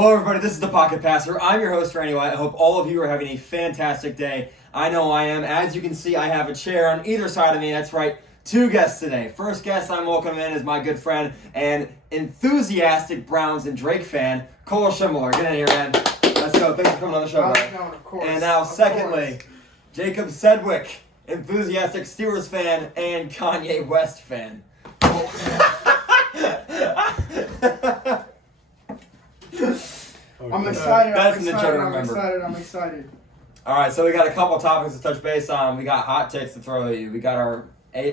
Hello everybody, this is the Pocket Passer. I'm your host Randy White. I hope all of you are having a fantastic day. I know I am. As you can see, I have a chair on either side of me. That's right, two guests today. First guest I'm welcoming in is my good friend and enthusiastic Browns and Drake fan, Cole Schimmeler. Get in here, man. Let's go. Thanks for coming on the show, man. No, of course. And now, secondly, Jacob Sedgwick, enthusiastic Steelers fan and Kanye West fan. I'm excited. I'm excited. All right, so we got a couple topics to touch base on. We got hot takes to throw at you. We got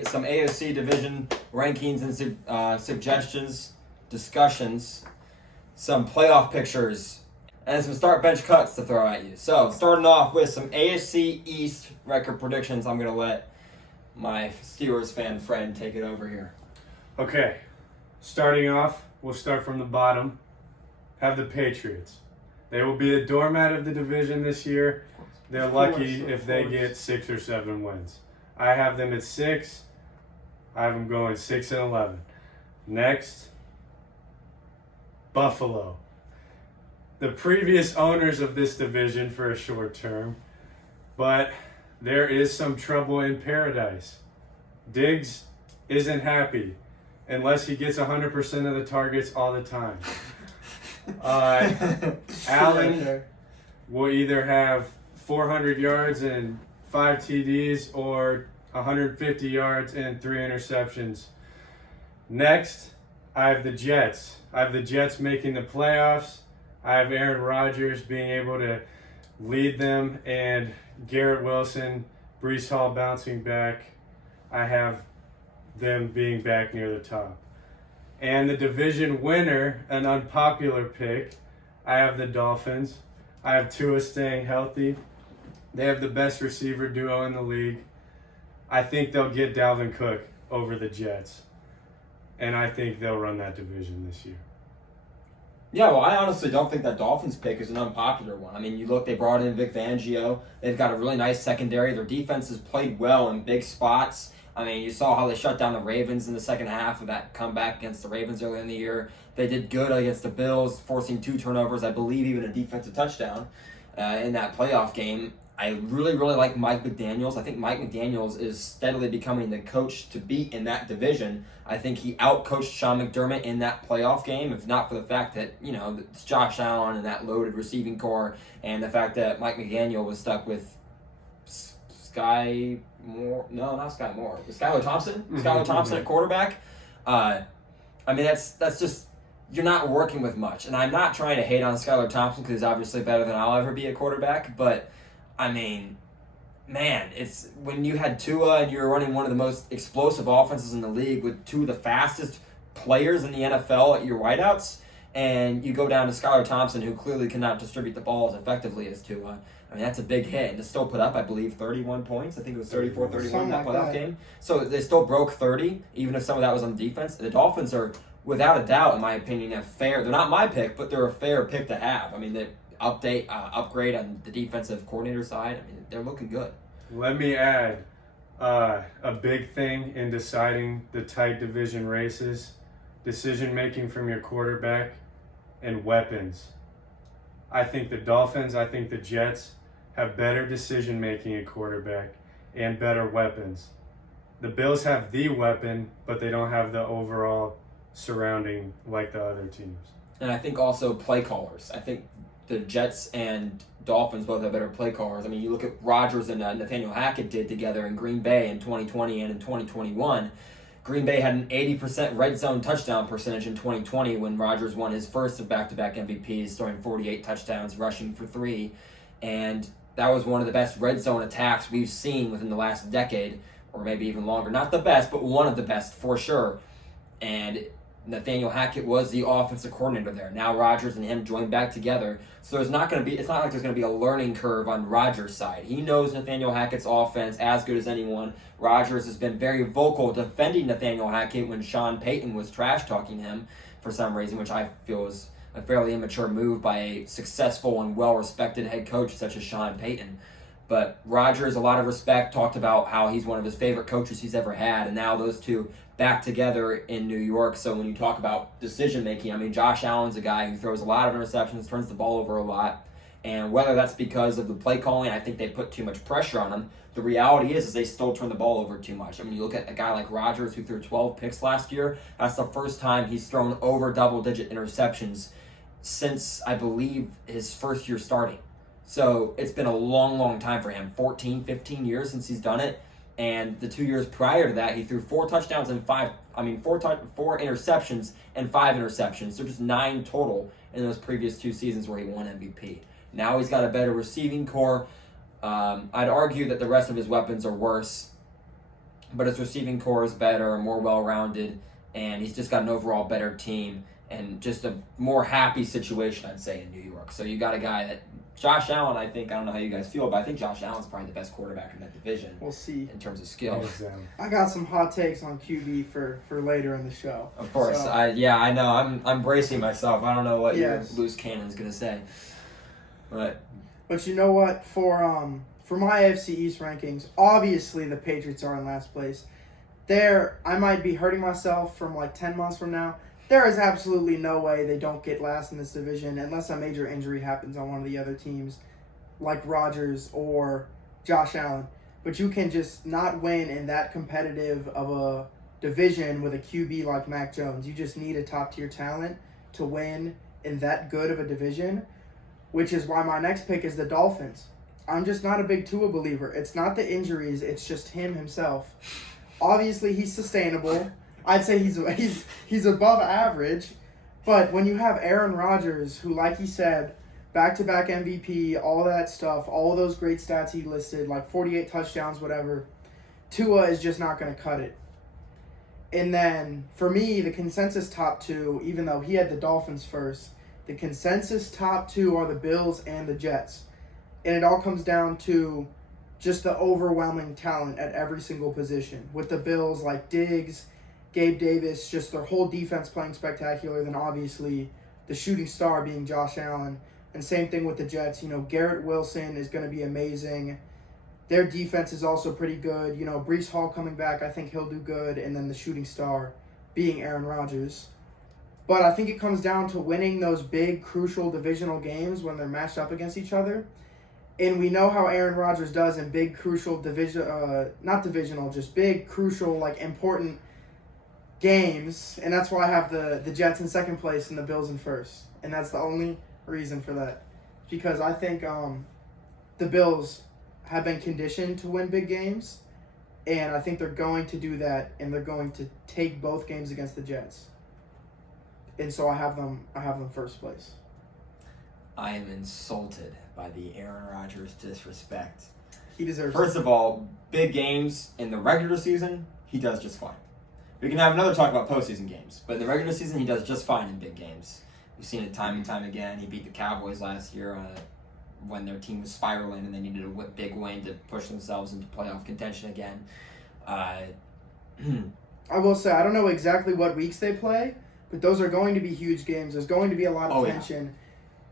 some AFC division rankings and suggestions, discussions, some playoff pictures, and some start bench cuts to throw at you. So, starting off with some AFC East record predictions, I'm going to let my Steelers fan friend take it over here. Okay, starting off, we'll start from the bottom. Have the Patriots. They will be the doormat of the division this year. They're lucky if they get 6 or 7 wins. I have them at 6. I have them going 6-11. Next, Buffalo. The previous owners of this division for a short term, but there is some trouble in paradise. Diggs isn't happy unless he gets 100% of the targets all the time. Allen will either have 400 yards and 5 TDs or 150 yards and 3 interceptions. Next, I have the Jets. I have the Jets making the playoffs. I have Aaron Rodgers being able to lead them and Garrett Wilson, Breece Hall bouncing back. I have them being back near the top. And the division winner, an unpopular pick, I have the Dolphins. I have Tua staying healthy. They have the best receiver duo in the league. I think they'll get Dalvin Cook over the Jets. And I think they'll run that division this year. Yeah, well, I honestly don't think that Dolphins pick is an unpopular one. I mean, you look, they brought in Vic Fangio. They've got a really nice secondary. Their defense has played well in big spots. I mean, you saw how they shut down the Ravens in the second half of that comeback against the Ravens earlier in the year. They did good against the Bills, forcing 2 turnovers, I believe even a defensive touchdown in that playoff game. I really, really like Mike McDaniels. I think Mike McDaniels is steadily becoming the coach to beat in that division. I think he outcoached Sean McDermott in that playoff game, if not for the fact that, it's Josh Allen and that loaded receiving core, and the fact that Mike McDaniel was stuck with Skylar Thompson? Skylar Thompson at quarterback. I mean, that's just, you're not working with much. And I'm not trying to hate on Skylar Thompson because he's obviously better than I'll ever be at quarterback, but I mean, man, it's when you had Tua and you were running one of the most explosive offenses in the league with 2 of the fastest players in the NFL at your wideouts, and you go down to Skylar Thompson, who clearly cannot distribute the ball as effectively as Tua. I mean, that's a big hit. And to still put up, I believe, 31 points. I think it was 34-31 in that playoff game. So they still broke 30, even if some of that was on defense. The Dolphins are, without a doubt, in my opinion, they're not my pick, but they're a fair pick to have. I mean, they upgrade on the defensive coordinator side. I mean, they're looking good. Let me add a big thing in deciding the tight division races, decision-making from your quarterback, and weapons. I think the Dolphins, I think the Jets have better decision-making at quarterback and better weapons. The Bills have the weapon, but they don't have the overall surrounding like the other teams. And I think also play callers. I think the Jets and Dolphins both have better play callers. I mean, you look at Rodgers and Nathaniel Hackett did together in Green Bay in 2020 and in 2021. Green Bay had an 80% red zone touchdown percentage in 2020 when Rodgers won his first of back-to-back MVPs, throwing 48 touchdowns, rushing for 3. And that was one of the best red zone attacks we've seen within the last decade, or maybe even longer. Not the best, but one of the best for sure. And Nathaniel Hackett was the offensive coordinator there. Now Rodgers and him joined back together. So it's not like there's going to be a learning curve on Rodgers' side. He knows Nathaniel Hackett's offense as good as anyone. Rodgers has been very vocal defending Nathaniel Hackett when Sean Payton was trash-talking him for some reason, which I feel is a fairly immature move by a successful and well-respected head coach such as Sean Payton. But Rodgers, a lot of respect, talked about how he's one of his favorite coaches he's ever had, and now those two back together in New York. So when you talk about decision making, I mean, Josh Allen's a guy who throws a lot of interceptions, turns the ball over a lot, and whether that's because of the play calling, I think they put too much pressure on him. The reality is they still turn the ball over too much. I mean, you look at a guy like Rodgers who threw 12 picks last year. That's the first time he's thrown over double-digit interceptions since, I believe, his first year starting. So it's been a long, long time for him, 14, 15 years since he's done it. And the 2 years prior to that, he threw 4 touchdowns and 4 interceptions and 5 interceptions. So just 9 total in those previous 2 seasons where he won MVP. Now he's got a better receiving core. I'd argue that the rest of his weapons are worse, but his receiving core is better, more well-rounded, and he's just got an overall better team and just a more happy situation, I'd say, in New York. So you got a guy that Josh Allen, I don't know how you guys feel, but I think Josh Allen's probably the best quarterback in that division. We'll see. In terms of skill. I got some hot takes on QB for later in the show. Of course. So, I know. I'm bracing myself. I don't know what your loose cannon's going to say. But you know what? For my AFC East rankings, obviously the Patriots are in last place. I might be hurting myself from like 10 months from now. There is absolutely no way they don't get last in this division unless a major injury happens on one of the other teams, like Rodgers or Josh Allen. But you can just not win in that competitive of a division with a QB like Mac Jones. You just need a top-tier talent to win in that good of a division, which is why my next pick is the Dolphins. I'm just not a big Tua believer. It's not the injuries, it's just himself. Obviously, he's sustainable. I'd say he's above average, but when you have Aaron Rodgers, who, like he said, back-to-back MVP, all that stuff, all those great stats he listed, like 48 touchdowns, whatever, Tua is just not going to cut it. And then, for me, the consensus top 2, even though he had the Dolphins first, the consensus top 2 are the Bills and the Jets. And it all comes down to just the overwhelming talent at every single position. With the Bills, like Diggs, Gabe Davis, just their whole defense playing spectacular, then obviously the shooting star being Josh Allen. And same thing with the Jets. Garrett Wilson is going to be amazing. Their defense is also pretty good. Breece Hall coming back, I think he'll do good. And then the shooting star being Aaron Rodgers. But I think it comes down to winning those big, crucial divisional games when they're matched up against each other. And we know how Aaron Rodgers does in big, crucial big, crucial, important games, and that's why I have the Jets in second place and the Bills in first. And that's the only reason for that. Because I think the Bills have been conditioned to win big games, and I think they're going to do that, and they're going to take both games against the Jets. And so I have them first place. I am insulted by the Aaron Rodgers disrespect. He deserves First of all, big games in the regular season, he does just fine. We can have another talk about postseason games, but in the regular season, he does just fine in big games. We've seen it time and time again. He beat the Cowboys last year when their team was spiraling and they needed a big win to push themselves into playoff contention again. I will say, I don't know exactly what weeks they play, but those are going to be huge games. There's going to be a lot of tension. Yeah.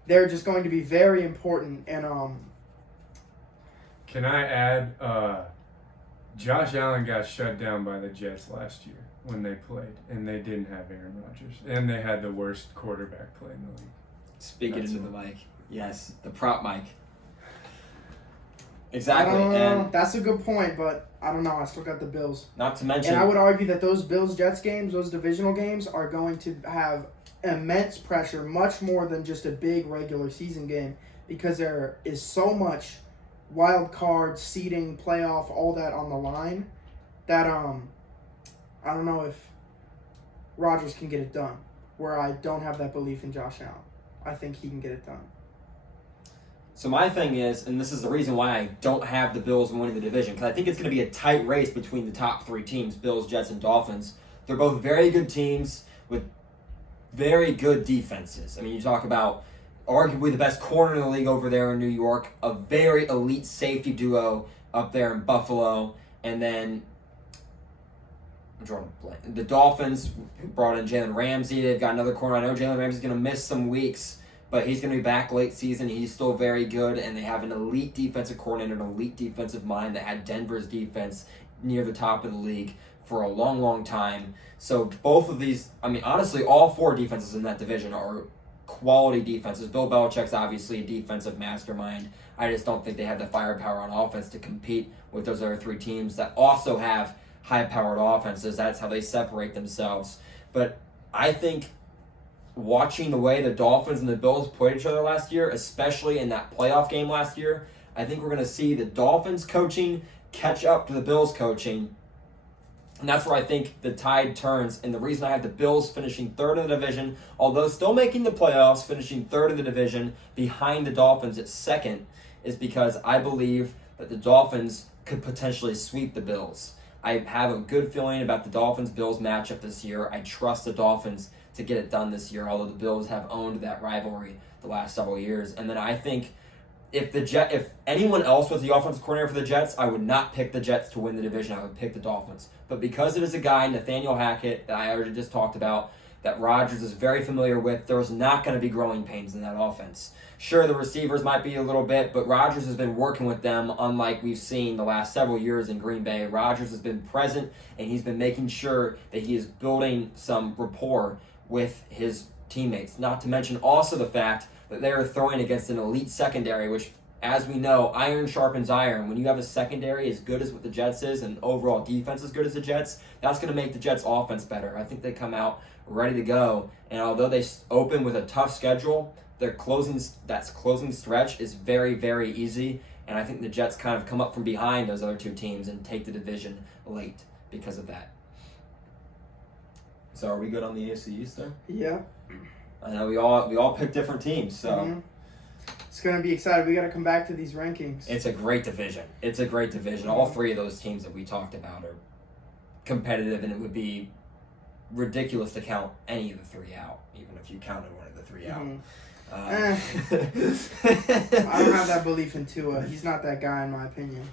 They're just going to be very important. And Can I add, Josh Allen got shut down by the Jets last year when they played, and they didn't have Aaron Rodgers, and they had the worst quarterback play in the league. Speak it into the mic. Yes, the prop mic. Exactly. And that's a good point, but I don't know. I still got the Bills. Not to mention... And I would argue that those Bills-Jets games, those divisional games, are going to have immense pressure, much more than just a big regular season game, because there is so much wild card, seeding, playoff, all that on the line, that I don't know if Rodgers can get it done, where I don't have that belief in Josh Allen. I think he can get it done. So my thing is, and this is the reason why I don't have the Bills winning the division, because I think it's going to be a tight race between the top 3 teams, Bills, Jets, and Dolphins. They're both very good teams with very good defenses. I mean, you talk about arguably the best corner in the league over there in New York, a very elite safety duo up there in Buffalo, and then the Dolphins brought in Jalen Ramsey. They've got another corner. I know Jalen Ramsey's going to miss some weeks but he's going to be back late season. He's still very good, and they have an elite defensive coordinator, an elite defensive mind that had Denver's defense near the top of the league for a long, long time. So both of these, I mean, honestly, all 4 defenses in that division are quality defenses. Bill Belichick's obviously a defensive mastermind. I just don't think they have the firepower on offense to compete with those other 3 teams that also have high-powered offenses. That's how they separate themselves. But I think watching the way the Dolphins and the Bills played each other last year, especially in that playoff game last year, I think we're going to see the Dolphins coaching catch up to the Bills coaching. And that's where I think the tide turns. And the reason I have the Bills finishing 3rd in the division, although still making the playoffs, finishing 3rd in the division behind the Dolphins at 2nd, is because I believe that the Dolphins could potentially sweep the Bills. I have a good feeling about the Dolphins-Bills matchup this year. I trust the Dolphins to get it done this year, although the Bills have owned that rivalry the last several years. And then I think if anyone else was the offensive coordinator for the Jets, I would not pick the Jets to win the division. I would pick the Dolphins. But because it is a guy, Nathaniel Hackett, that I already just talked about, that Rodgers is very familiar with, there's not going to be growing pains in that offense. Sure, the receivers might be a little bit, but Rodgers has been working with them unlike we've seen the last several years in Green Bay. Rodgers has been present, and he's been making sure that he is building some rapport with his teammates. Not to mention also the fact that they are throwing against an elite secondary, which, as we know, iron sharpens iron. When you have a secondary as good as what the Jets is and overall defense as good as the Jets, that's going to make the Jets' offense better. I think they come out ready to go, and although they open with a tough schedule, their closing stretch is very, very easy, and I think the Jets kind of come up from behind those other 2 teams and take the division late because of that. So are we good on the AFC East there? Yeah. I know we all picked different teams, so It's going to be exciting. We got to come back to these rankings. it's a great division. It's a great division. All 3 of those teams that we talked about are competitive, and it would be ridiculous to count any of the 3 out, even if you counted one of the 3 out. I don't have that belief in Tua. He's not that guy, in my opinion.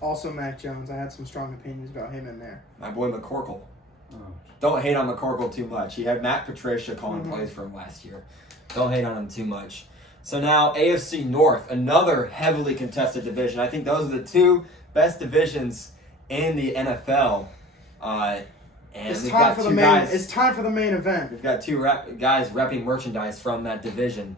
Also, Mac Jones. I had some strong opinions about him in there. My boy McCorkle. Oh. Don't hate on McCorkle too much. He had Matt Patricia calling plays for him last year. Don't hate on him too much. So now AFC North, another heavily contested division. I think those are the 2 best divisions in the NFL. And It's we've time got for the 2 main. guys. It's time for the main event. We've got 2 guys repping merchandise from that division.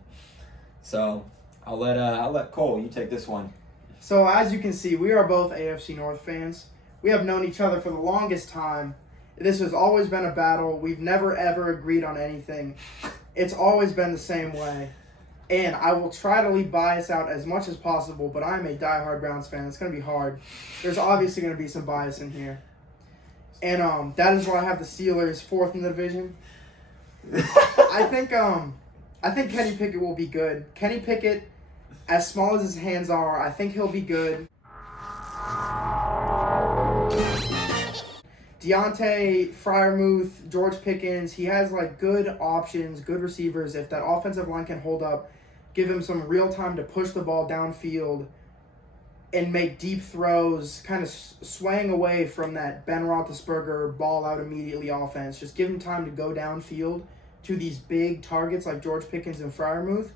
So I'll let Cole, you take this one. So as you can see, we are both AFC North fans. We have known each other for the longest time. This has always been a battle. We've never, ever agreed on anything. It's always been the same way. And I will try to leave bias out as much as possible, but I'm a diehard Browns fan. It's going to be hard. There's obviously going to be some bias in here. And that is why I have the Steelers 4th in the division. I think Kenny Pickett will be good. Kenny Pickett, as small as his hands are, I think he'll be good. Deontay, Freiermuth, George Pickens, he has good options, good receivers. If that offensive line can hold up, give him some real time to push the ball downfield and make deep throws, kind of swaying away from that Ben Roethlisberger ball out immediately offense. Just give him time to go downfield to these big targets like George Pickens and Freiermuth.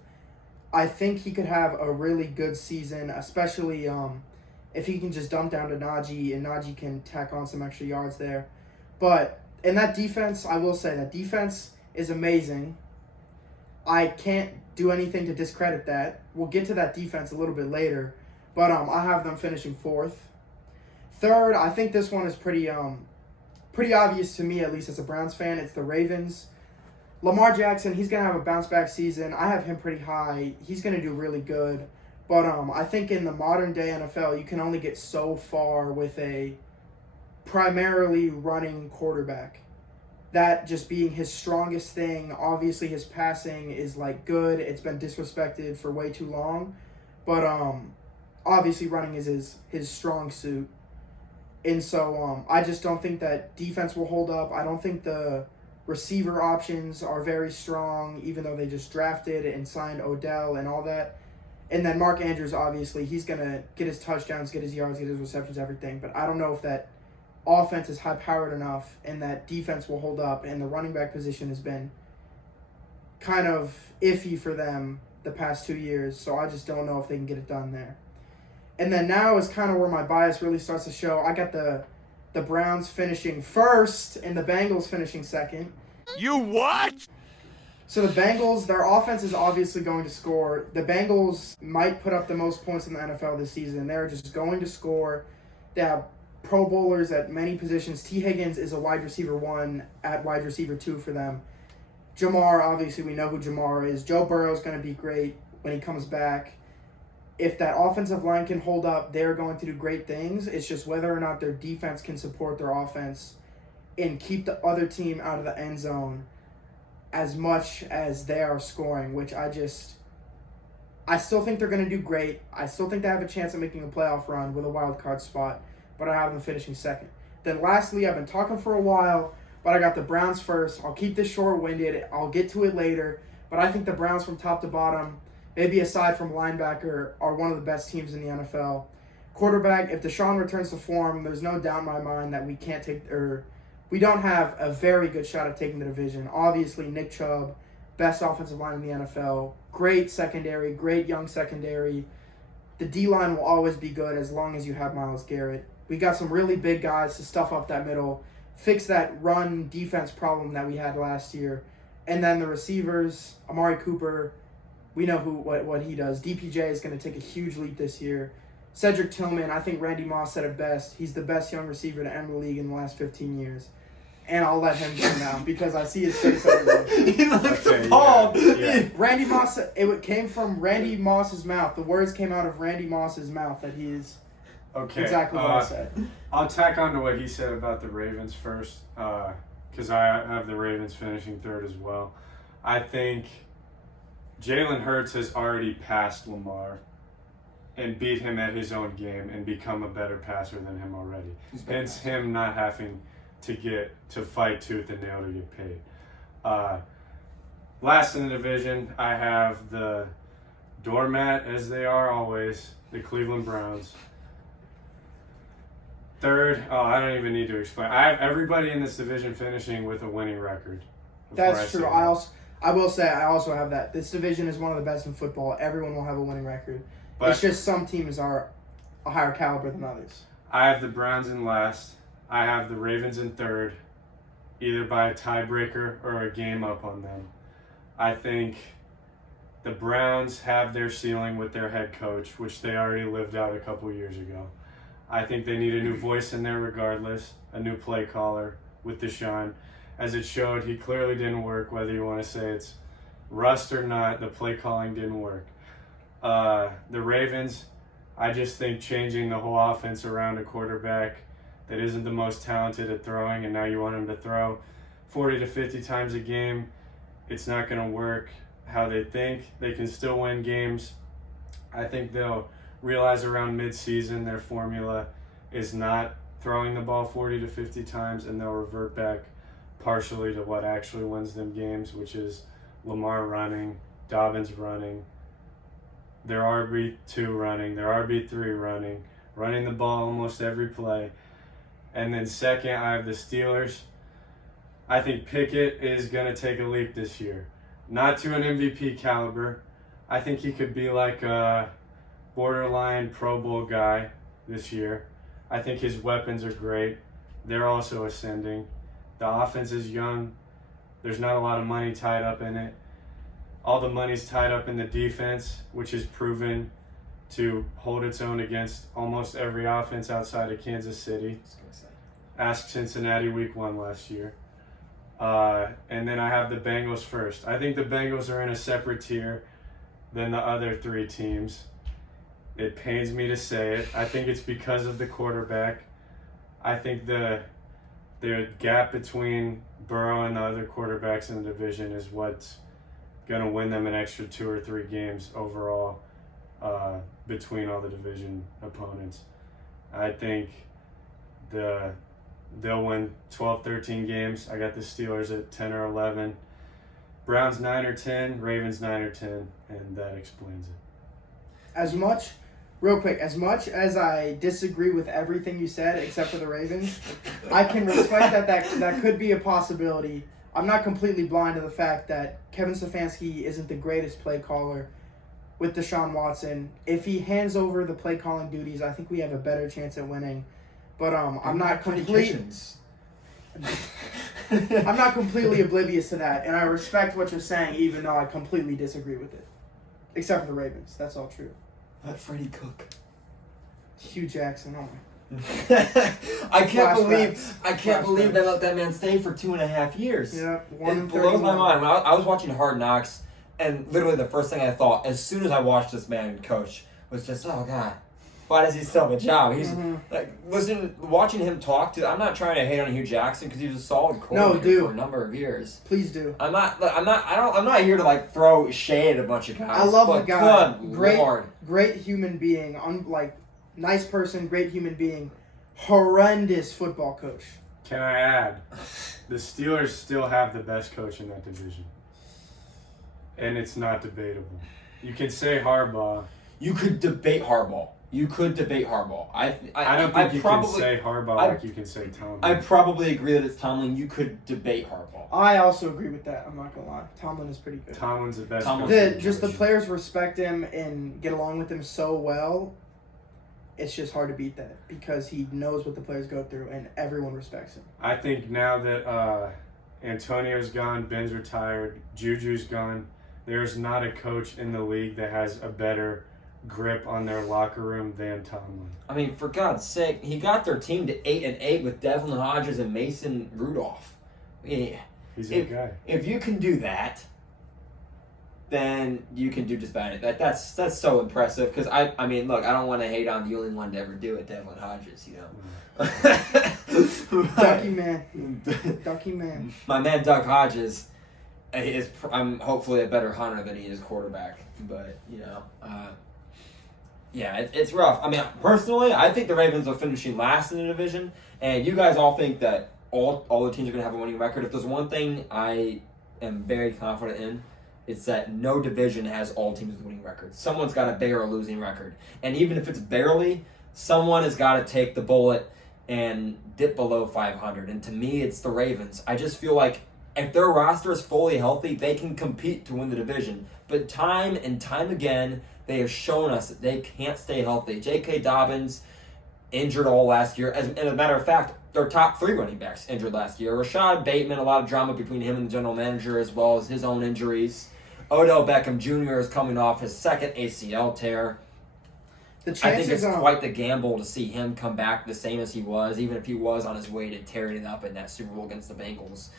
I think he could have a really good season, especially if he can just dump down to Najee, and Najee can tack on some extra yards there. But in that defense, I will say that defense is amazing. I can't do anything to discredit that. We'll get to that defense a little bit later. But I have them finishing 4th. 3rd, I think this one is pretty obvious to me, at least as a Browns fan. It's the Ravens. Lamar Jackson, he's going to have a bounce-back season. I have him pretty high. He's going to do really good. But I think in the modern-day NFL, you can only get so far with a primarily running quarterback. That just being his strongest thing. Obviously, his passing is good. It's been disrespected for way too long. But obviously, running is his strong suit. And so I just don't think that defense will hold up. I don't think the receiver options are very strong, even though they just drafted and signed Odell and all that. And then Mark Andrews, obviously, he's going to get his touchdowns, get his yards, get his receptions, everything. But I don't know if that offense is high-powered enough and that defense will hold up. And the running back position has been kind of iffy for them the past 2 years, so I just don't know if they can get it done there. And then now is kind of where my bias really starts to show. I got the Browns finishing first and the Bengals finishing second. You what? So the Bengals, their offense is obviously going to score. The Bengals might put up the most points in the NFL this season. They're just going to score. They have Pro Bowlers at many positions. T. Higgins is a wide receiver 1 at wide receiver 2 for them. Jamar, obviously we know who Jamar is. Joe Burrow is going to be great when he comes back. If that offensive line can hold up, they're going to do great things. It's just whether or not their defense can support their offense and keep the other team out of the end zone as much as they are scoring, which I still think they're going to do great. I still think they have a chance at making a playoff run with a wild card spot, but I have them finishing second. Then lastly, I've been talking for a while, but I got the Browns first. I'll keep this short-winded. I'll get to it later, but I think the Browns from top to bottom, maybe aside from linebacker, are one of the best teams in the NFL. Quarterback, if Deshaun returns to form, there's no doubt in my mind that we don't have a very good shot at taking the division. Obviously, Nick Chubb, best offensive line in the NFL, great secondary, great young secondary. The D-line will always be good as long as you have Myles Garrett. We got some really big guys to stuff up that middle, fix that run defense problem that we had last year. And then the receivers, Amari Cooper, we know what he does. DPJ is going to take a huge leap this year. Cedric Tillman, I think Randy Moss said it best. He's the best young receiver to end the league in the last 15 years. And I'll let him go now because I see his face over there. He looks appalled. Yeah. Randy Moss, it came from Randy Moss's mouth. The words came out of Randy Moss's mouth that he is exactly what I said. I'll tack on to what he said about the Ravens first, because I have the Ravens finishing third as well. I think Jalen Hurts has already passed Lamar and beat him at his own game and become a better passer than him already. Hence him not having to fight tooth and nail to get paid. Last in the division, I have the doormat, as they are always, the Cleveland Browns. Third, I don't even need to explain. I have everybody in this division finishing with a winning record. That's true. I will say I also have that. This division is one of the best in football. Everyone will have a winning record. But it's just some teams are a higher caliber than others. I have the Browns in last. I have the Ravens in third, either by a tiebreaker or a game up on them. I think the Browns have their ceiling with their head coach, which they already lived out a couple years ago. I think they need a new voice in there regardless, a new play caller with Deshaun. As it showed, he clearly didn't work, whether you want to say it's rust or not, the play calling didn't work. The Ravens, I just think changing the whole offense around a quarterback that isn't the most talented at throwing, and now you want him to throw 40 to 50 times a game, it's not going to work how they think. They can still win games. I think they'll realize around mid-season their formula is not throwing the ball 40 to 50 times, and they'll revert back partially to what actually wins them games, which is Lamar running, Dobbins running, their RB2 running, their RB3 running the ball almost every play. And then second, I have the Steelers. I think Pickett is going to take a leap this year. Not to an MVP caliber. I think he could be like a borderline Pro Bowl guy this year. I think his weapons are great. They're also ascending. The offense is young. There's not a lot of money tied up in it. All the money's tied up in the defense, which is proven to hold its own against almost every offense outside of Kansas City. Ask Cincinnati week 1 last year. And then I have the Bengals first. I think the Bengals are in a separate tier than the other 3 teams. It pains me to say it. I think it's because of the quarterback. I think the gap between Burrow and the other quarterbacks in the division is what's going to win them an extra 2 or 3 games overall between all the division opponents. I think they'll win 12, 13 games. I got the Steelers at 10 or 11. Browns 9 or 10, Ravens 9 or 10, and that explains it. Real quick, as much as I disagree with everything you said except for the Ravens, I can respect that could be a possibility I'm not completely blind to the fact that Kevin Stefanski isn't the greatest play caller with Deshaun Watson. If he hands over the play calling duties, I think we have a better chance at winning. But I'm not I'm not completely oblivious to that, and I respect what you're saying, even though I completely disagree with it. Except for the Ravens, that's all true. Not Freddie Cook. Hugh Jackson, oh my. I can't believe they let that man stay for 2.5 years. Yeah, it blows my mind. When I was watching Hard Knocks, and literally the first thing I thought as soon as I watched this man coach was just, oh God, why does he still have a job? He's watching him talk to. I'm not trying to hate on Hugh Jackson because he was a solid coordinator for a number of years. Please do. I'm not here to like throw shade at a bunch of guys. I love the guy. Good great human being. Nice person, great human being, horrendous football coach. Can I add? The Steelers still have the best coach in that division. And it's not debatable. You can say Harbaugh. You could debate Harbaugh. I don't think you can say Harbaugh like you can say Tomlin. I probably agree that it's Tomlin. You could debate Harbaugh. I also agree with that. I'm not going to lie. Tomlin is pretty good. Tomlin's the best coach. The players respect him and get along with him so well. It's just hard to beat that because he knows what the players go through and everyone respects him. I think now that Antonio's gone, Ben's retired, Juju's gone, there's not a coach in the league that has a better grip on their locker room than Tomlin. I mean, for God's sake, he got their team to 8-8 with Devlin Hodges and Mason Rudolph. Yeah. He's a good guy. If you can do that, then you can do just about it. That's so impressive because I mean, look, I don't want to hate on the only one to ever do it, Devlin Hodges, you know. Ducky man. My man Doug Hodges is I'm hopefully a better hunter than he is quarterback, but you know, yeah, it's rough. I mean, personally, I think the Ravens are finishing last in the division, and you guys all think that all the teams are going to have a winning record. If there's one thing I am very confident in, it's that no division has all teams with winning records. Someone's got to bear a losing record. And even if it's barely, someone has got to take the bullet and dip below 500. And to me, it's the Ravens. I just feel like if their roster is fully healthy, they can compete to win the division. But time and time again, they have shown us that they can't stay healthy. J.K. Dobbins injured all last year. As a matter of fact, their top 3 running backs injured last year. Rashad Bateman, a lot of drama between him and the general manager as well as his own injuries. Odell Beckham Jr. is coming off his second ACL tear. I think it's quite the gamble to see him come back the same as he was, even if he was on his way to tearing it up in that Super Bowl against the Bengals.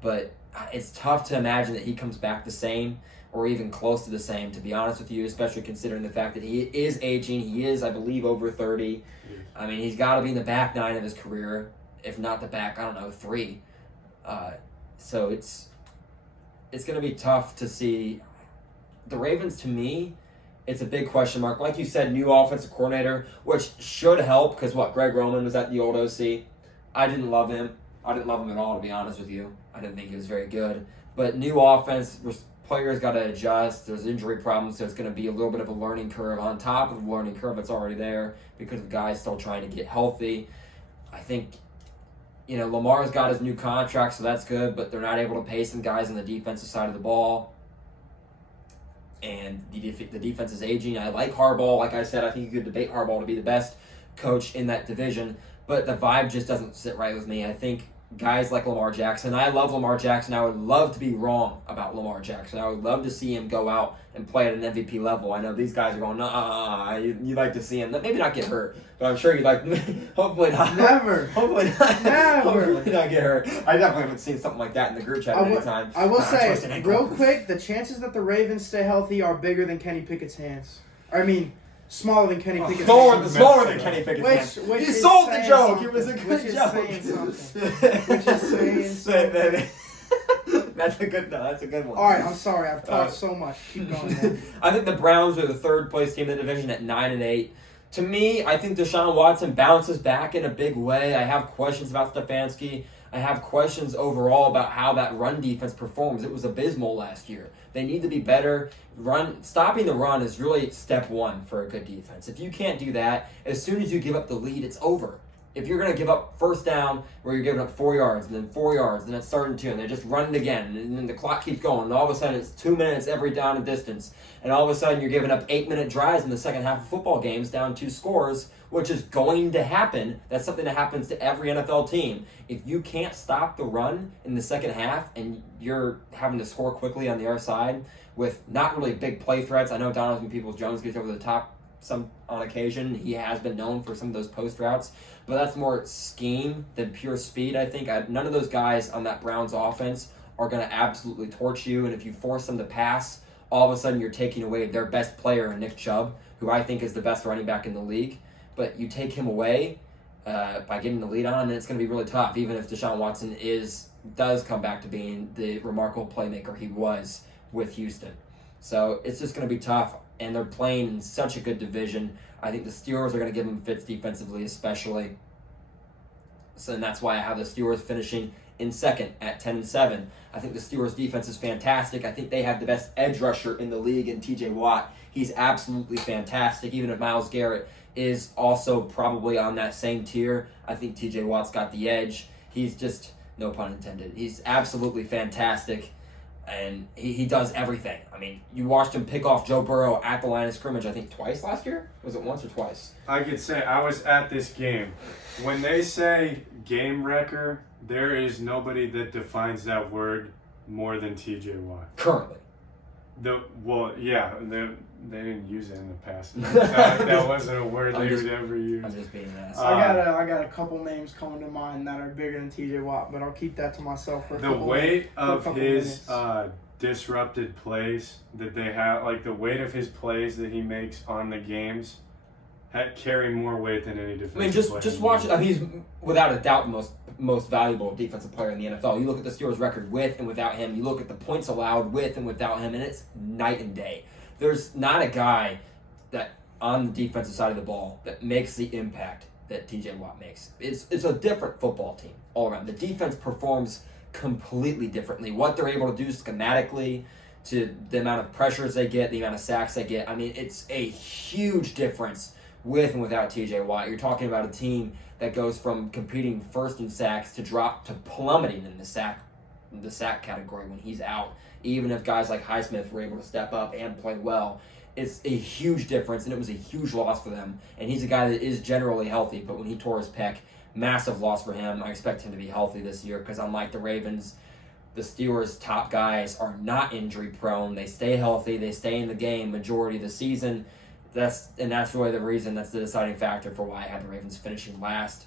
But it's tough to imagine that he comes back the same or even close to the same, to be honest with you, especially considering the fact that he is aging. He is, I believe, over 30. I mean, he's got to be in the back 9 of his career, if not the back, 3. So it's going to be tough to see. The Ravens, to me, it's a big question mark. Like you said, new offensive coordinator, which should help because, Greg Roman was at the old OC. I didn't love him. I didn't love him at all, to be honest with you. I didn't think he was very good. But new offense, players got to adjust. There's injury problems, so it's going to be a little bit of a learning curve on top of the learning curve that's already there because of guys still trying to get healthy. I think, Lamar's got his new contract, so that's good, but they're not able to pay some guys on the defensive side of the ball. And the defense is aging. I like Harbaugh. Like I said, I think you could debate Harbaugh to be the best coach in that division, but the vibe just doesn't sit right with me. I think guys like Lamar Jackson, I love Lamar Jackson. I would love to be wrong about Lamar Jackson. I would love to see him go out and play at an MVP level. I know these guys are going, you'd like to see him, maybe not get hurt, but I'm sure you'd like, hopefully not. Never. Hopefully not. Never. Hopefully not get hurt. I definitely haven't seen something like that in the group chat any time. I will say, real quick, the chances that the Ravens stay healthy are bigger than Kenny Pickett's hands. Smaller than Kenny Pickett's hands. Smaller than Kenny Pickett's hands. You sold the joke. It was a good joke. Which is saying something. That's a good one. All right, I'm sorry. I've talked so much. Keep going, man. I think the Browns are the 3rd place team in the division at 9-8. To me, I think Deshaun Watson bounces back in a big way. I have questions about Stefanski. I have questions overall about how that run defense performs. It was abysmal last year. They need to be better. Stopping the run is really step 1 for a good defense. If you can't do that, as soon as you give up the lead, it's over. if you're going to give up first down where you're giving up 4 yards and then 4 yards and then it's starting 2 and they just run it again and then the clock keeps going and all of a sudden it's 2 minutes every down and distance and all of a sudden you're giving up 8-minute drives in the second half of football games down 2 scores, which is going to happen. That's something that happens to every NFL team. If you can't stop the run in the second half and you're having to score quickly on the other side with not really big play threats. I know Donovan Peoples-Jones gets over the top some on occasion. He has been known for some of those post routes, but that's more scheme than pure speed, I think. None of those guys on that Browns offense are going to absolutely torch you, and if you force them to pass, all of a sudden you're taking away their best player, Nick Chubb, who I think is the best running back in the league. But you take him away by getting the lead on, and it's going to be really tough, even if Deshaun Watson does come back to being the remarkable playmaker he was with Houston. So it's just going to be tough, and they're playing in such a good division. I think the Steelers are going to give them fits defensively especially. So, and that's why I have the Steelers finishing in second at 10-7. I think the Steelers defense is fantastic. I think they have the best edge rusher in the league in TJ Watt. He's absolutely fantastic, even if Myles Garrett is also probably on that same tier. I think TJ Watt's got the edge. He's just, no pun intended, he's absolutely fantastic, and he does everything. I mean, you watched him pick off Joe Burrow at the line of scrimmage, I think twice last year? Was it once or twice? I could say I was at this game. When they say game wrecker, there is nobody that defines that word more than TJ Watt. Currently. They didn't use it in the past. That wasn't a word they would ever use. I'm just being an ass. I got a couple names coming to mind that are bigger than TJ Watt, but I'll keep that to myself for a couple weight of his minutes. Disrupted plays that they have, like the weight of his plays that he makes on the games, carry more weight than any defensive player. Just watch it. I mean, he's without a doubt the most valuable defensive player in the NFL. You look at the Steelers' record with and without him. You look at the points allowed with and without him, and it's night and day. There's not a guy that on the defensive side of the ball that makes the impact that TJ Watt makes. It's a different football team all around. The defense performs completely differently. What they're able to do schematically, to the amount of pressures they get, the amount of sacks they get. I mean, it's a huge difference with and without TJ Watt. You're talking about a team that goes from competing first in sacks to plummeting in the sack category when he's out. Even if guys like Highsmith were able to step up and play well, it's a huge difference, and it was a huge loss for them. And he's a guy that is generally healthy, but when he tore his pec, massive loss for him. I expect him to be healthy this year because unlike the Ravens, the Steelers' top guys are not injury prone. They stay healthy. They stay in the game majority of the season. That's really the reason. That's the deciding factor for why I had the Ravens finishing last.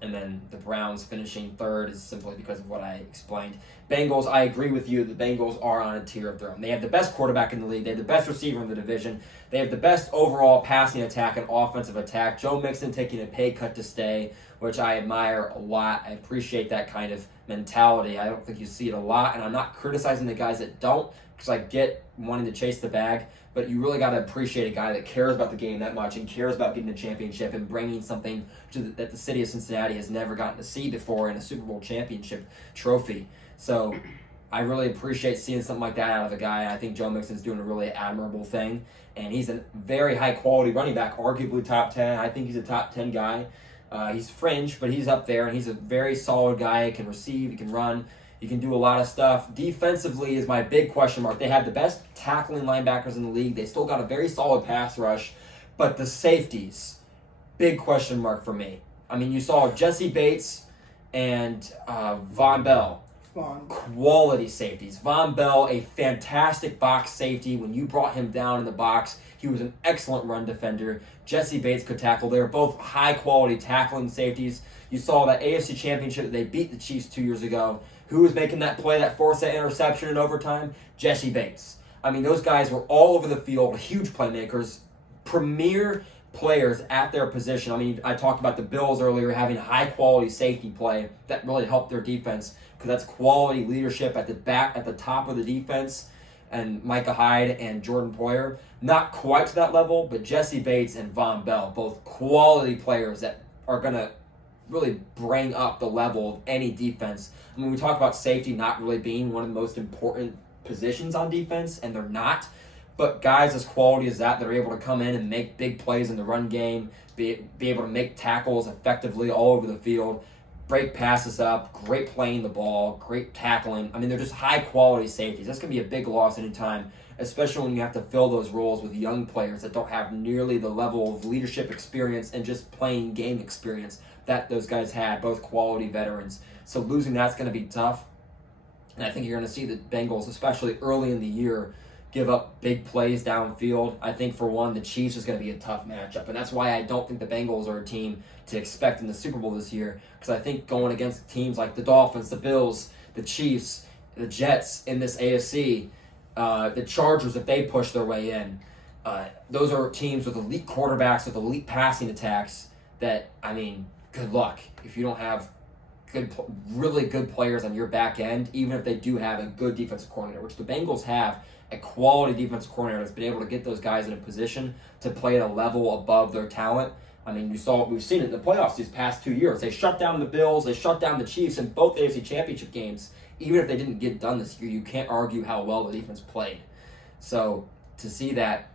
And then the Browns finishing third is simply because of what I explained. Bengals, I agree with you. The Bengals are on a tier of their own. They have the best quarterback in the league. They have the best receiver in the division. They have the best overall passing attack and offensive attack. Joe Mixon taking a pay cut to stay, which I admire a lot. I appreciate that kind of mentality. I don't think you see it a lot, and I'm not criticizing the guys that don't because I get wanting to chase the bag, but you really got to appreciate a guy that cares about the game that much and cares about getting a championship and bringing something that the city of Cincinnati has never gotten to see before in a Super Bowl championship trophy. So I really appreciate seeing something like that out of a guy. I think Joe Mixon's doing a really admirable thing, and he's a very high-quality running back, arguably top 10. I think he's a top 10 guy. He's fringe, but he's up there, and he's a very solid guy. He can receive, he can run, he can do a lot of stuff. Defensively is my big question mark. They have the best tackling linebackers in the league. They still got a very solid pass rush, but the safeties, big question mark for me. I mean, you saw Jesse Bates and Von Bell. Quality safeties. Von Bell, a fantastic box safety. When you brought him down in the box, he was an excellent run defender. Jesse Bates could tackle. They were both high-quality tackling safeties. You saw that AFC Championship that they beat the Chiefs 2 years ago. Who was making that play, that forced that interception in overtime? Jesse Bates. I mean, those guys were all over the field, huge playmakers, premier players at their position. I mean, I talked about the Bills earlier having high-quality safety play that really helped their defense because that's quality leadership at the top of the defense. And Micah Hyde and Jordan Poyer, not quite to that level, but Jesse Bates and Von Bell, both quality players that are going to really bring up the level of any defense. I mean, we talk about safety not really being one of the most important positions on defense, and they're not. But guys as quality as that are able to come in and make big plays in the run game, be able to make tackles effectively all over the field, break passes up, great playing the ball, great tackling. I mean, they're just high-quality safeties. That's going to be a big loss anytime, especially when you have to fill those roles with young players that don't have nearly the level of leadership experience and just playing game experience that those guys had, both quality veterans. So losing that's going to be tough. And I think you're going to see the Bengals, especially early in the year, give up big plays downfield. I think, for one, the Chiefs is going to be a tough matchup. And that's why I don't think the Bengals are a team to expect in the Super Bowl this year. Because I think going against teams like the Dolphins, the Bills, the Chiefs, the Jets in this AFC, the Chargers, if they push their way in, those are teams with elite quarterbacks, with elite passing attacks that, I mean, good luck. If you don't have really good players on your back end, even if they do have a good defensive coordinator, which the Bengals have, a quality defensive coordinator that's been able to get those guys in a position to play at a level above their talent. I mean, we've seen it in the playoffs these past 2 years. They shut down the Bills, they shut down the Chiefs in both AFC Championship games. Even if they didn't get done this year, you can't argue how well the defense played. So to see that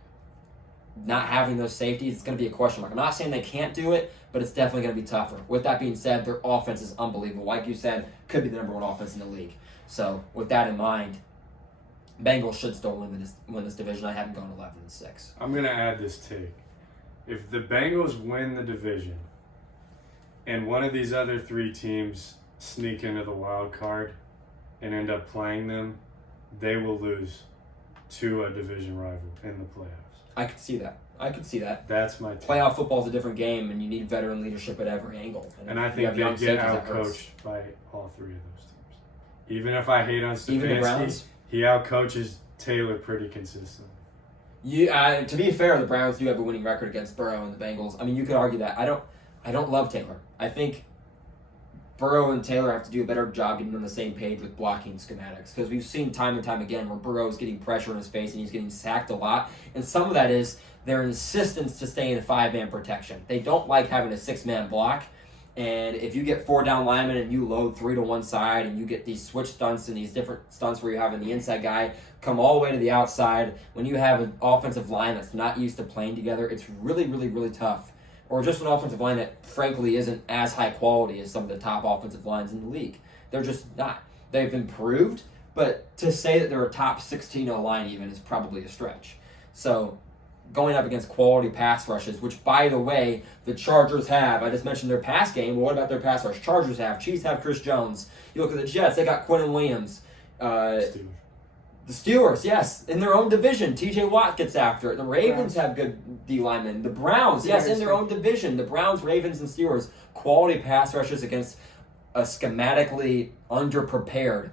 not having those safeties, it's going to be a question mark. I'm not saying they can't do it, but it's definitely going to be tougher. With that being said, their offense is unbelievable. Like you said, could be the number one offense in the league. So with that in mind, Bengals should still win this division. I haven't gone 11-6. I'm going to add this take. If the Bengals win the division and one of these other three teams sneak into the wild card and end up playing them, they will lose to a division rival in the playoffs. I could see that. That's my take. Playoff football is a different game, and you need veteran leadership at every angle. And I think they get outcoached by all three of those teams. Even if I hate on Stefanski, he outcoaches Taylor pretty consistently. To be fair, the Browns do have a winning record against Burrow and the Bengals. I mean, you could argue that. I don't love Taylor. I think Burrow and Taylor have to do a better job getting on the same page with blocking schematics, because we've seen time and time again where Burrow is getting pressure in his face and he's getting sacked a lot. And some of that is their insistence to stay in 5-man protection. They don't like having a 6-man block. And if you get 4 down linemen and you load 3 to one side and you get these switch stunts and these different stunts where you're having the inside guy come all the way to the outside, when you have an offensive line that's not used to playing together, it's really, really, really tough. Or just an offensive line that, frankly, isn't as high quality as some of the top offensive lines in the league. They're just not. They've improved, but to say that they're a top 16 line even is probably a stretch. So going up against quality pass rushes, which, by the way, the Chargers have. I just mentioned their pass game. Well, what about their pass rush? Chargers have. Chiefs have Chris Jones. You look at the Jets, they got Quinnen Williams. The Steelers, yes, in their own division. TJ Watt gets after it. The Ravens have good D linemen. The Browns, yes, in their own division. The Browns, Ravens, and Steelers, quality pass rushes against a schematically underprepared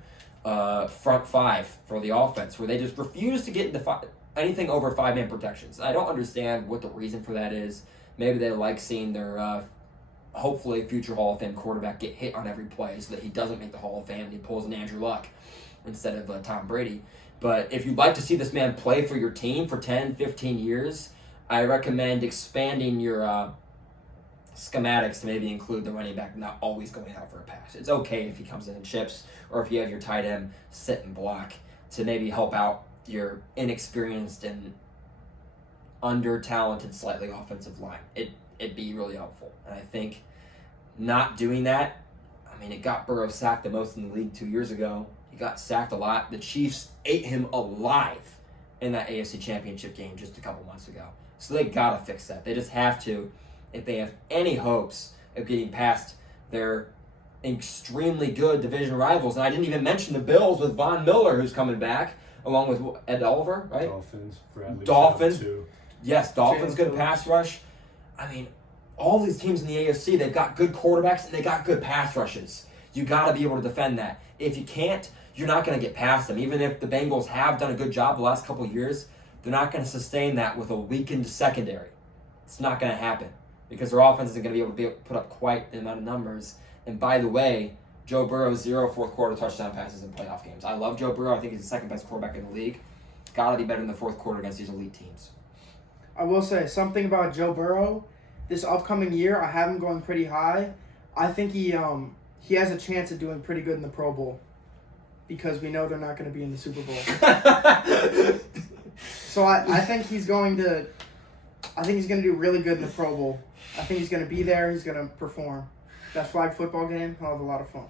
front five for the offense, where they just refuse to get into anything over 5-man protections. I don't understand what the reason for that is. Maybe they like seeing their hopefully future Hall of Fame quarterback get hit on every play so that he doesn't make the Hall of Fame and he pulls an Andrew Luck instead of Tom Brady. But if you'd like to see this man play for your team for 10, 15 years, I recommend expanding your schematics to maybe include the running back not always going out for a pass. It's okay if he comes in and chips, or if you have your tight end sit and block to maybe help out your inexperienced and under-talented slightly offensive line. It'd be really helpful. And I think not doing that, I mean, it got Burrow sacked the most in the league 2 years ago. He got sacked a lot. The Chiefs ate him alive in that AFC Championship game just a couple months ago. So they got to fix that. They just have to, if they have any hopes of getting past their extremely good division rivals. And I didn't even mention the Bills with Von Miller, who's coming back, along with Ed Oliver, right? Dolphins. Yes, Dolphins, good pass rush. I mean, all these teams in the AFC, they've got good quarterbacks and they got good pass rushes. You got to be able to defend that. If you can't, you're not going to get past them. Even if the Bengals have done a good job the last couple of years, they're not going to sustain that with a weakened secondary. It's not going to happen because their offense isn't going to be able to put up quite the amount of numbers. And by the way, Joe Burrow, 0 fourth-quarter touchdown passes in playoff games. I love Joe Burrow. I think he's the second-best quarterback in the league. Got to be better in the fourth quarter against these elite teams. I will say something about Joe Burrow. This upcoming year, I have him going pretty high. I think he has a chance of doing pretty good in the Pro Bowl because we know they're not going to be in the Super Bowl. So I think he's going to. I think he's going to do really good in the Pro Bowl. I think he's going to be there. He's going to perform. That flag football game, I'll have a lot of fun.